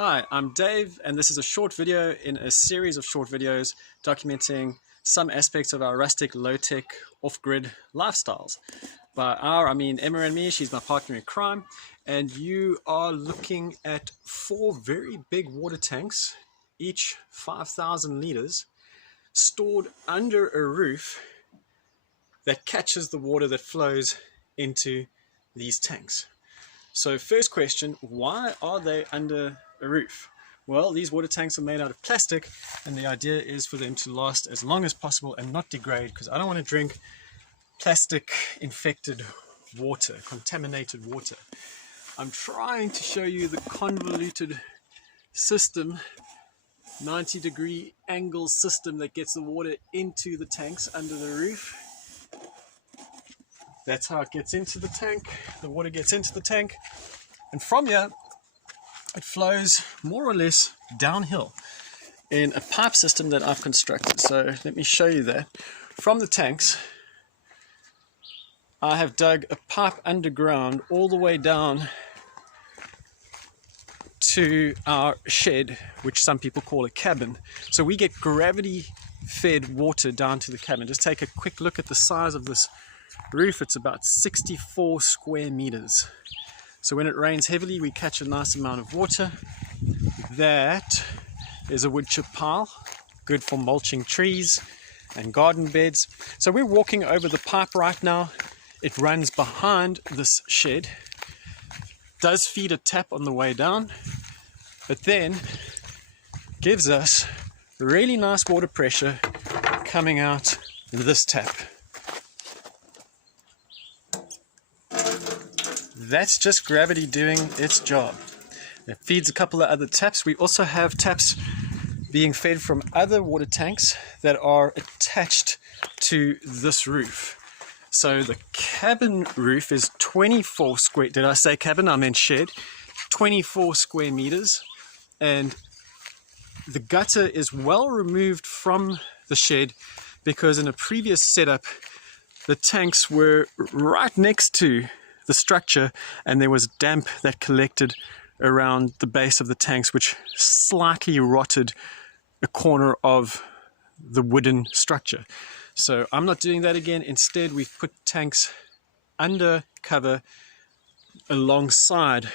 Hi, I'm Dave, and this is a short video in a series of short videos documenting some aspects of our rustic, low-tech, off-grid lifestyles. By our, I mean Emma and me. She's my partner in crime, and you are looking at 4 very big water tanks, each 5,000 liters, stored under a roof that catches the water that flows into these tanks. So first question, why are they under a roof? Well, these water tanks are made out of plastic, and the idea is for them to last as long as possible and not degrade, because I don't want to drink plastic infected water, contaminated water. I'm trying to show you the convoluted system, 90-degree angle system that gets the water into the tanks under the roof. That's how it gets into the tank. The water gets into the tank, and from here it flows more or less downhill in a pipe system that I've constructed. So let me show you that. From the tanks, I have dug a pipe underground all the way down to our shed, which some people call a cabin. So we get gravity fed water down to the cabin. Just take a quick look at the size of this roof. It's about 64 square meters. So when it rains heavily, we catch a nice amount of water. That is a wood chip pile, good for mulching trees and garden beds. So we're walking over the pipe right now. It runs behind this shed, does feed a tap on the way down, but then gives us really nice water pressure coming out this tap. That's just gravity doing its job. It feeds a couple of other taps. We also have taps being fed from other water tanks that are attached to this roof. So the cabin roof is 24 square, did I say cabin? I meant shed, 24 square meters. And the gutter is well removed from the shed because in a previous setup, the tanks were right next to the structure, and there was damp that collected around the base of the tanks, which slightly rotted a corner of the wooden structure. So I'm not doing that again. Instead, we've put tanks under cover alongside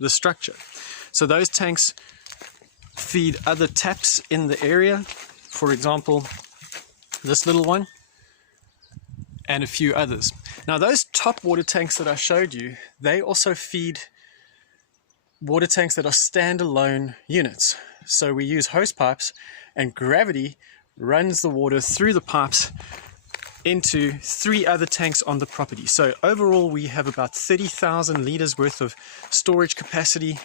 the structure. So those tanks feed other taps in the area, for example, this little one, and a few others. Now those top water tanks that I showed you, they also feed water tanks that are standalone units. So we use hose pipes, and gravity runs the water through the pipes into 3 other tanks on the property. So overall we have about 30,000 liters worth of storage capacity.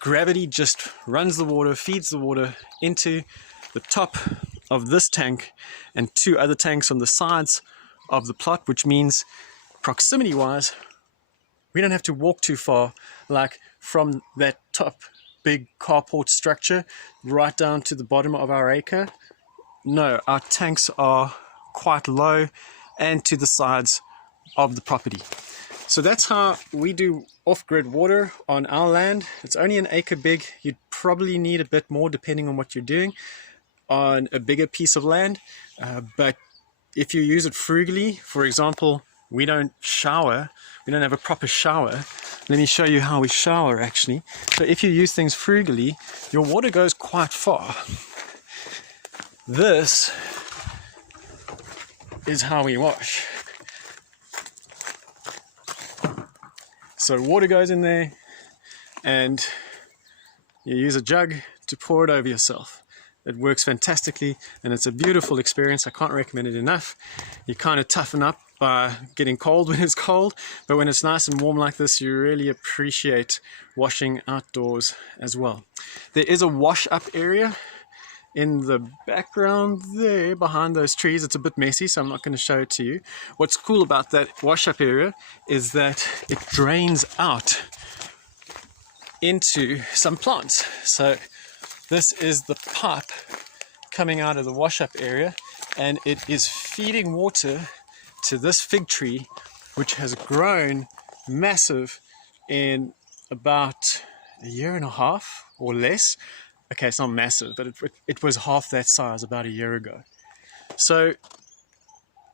Gravity just runs the water, feeds the water into the top of this tank and 2 other tanks on the sides of the plot, which means proximity wise we don't have to walk too far, like from that top big carport structure right down to the bottom of our acre. No, our tanks are quite low and to the sides of the property. So that's how we do off-grid water on our land. It's only an acre big. You'd probably need a bit more depending on what you're doing on a bigger piece of land, but if you use it frugally, for example, we don't shower, we don't have a proper shower. Let me show you how we shower actually. So if you use things frugally, your water goes quite far. This is how we wash. So water goes in there and you use a jug to pour it over yourself. It works fantastically and it's a beautiful experience. I can't recommend it enough. You kind of toughen up by getting cold when it's cold, but when it's nice and warm like this, you really appreciate washing outdoors as well. There is a wash up area in the background there behind those trees. It's a bit messy, so I'm not going to show it to you. What's cool about that wash up area is that it drains out into some plants. So this is the pipe coming out of the wash-up area, and it is feeding water to this fig tree, which has grown massive in about a year and a half or less. Okay, it's not massive, but it was half that size about a year ago. So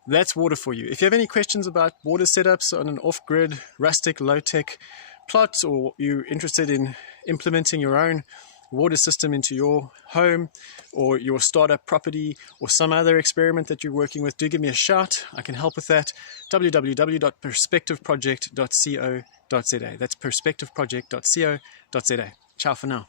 that's water for you. If you have any questions about water setups on an off-grid, rustic, low-tech plot, or you're interested in implementing your own water system into your home or your startup property or some other experiment that you're working with, do give me a shout. I can help with that. www.perspectiveproject.co.za. That's perspectiveproject.co.za. Ciao for now.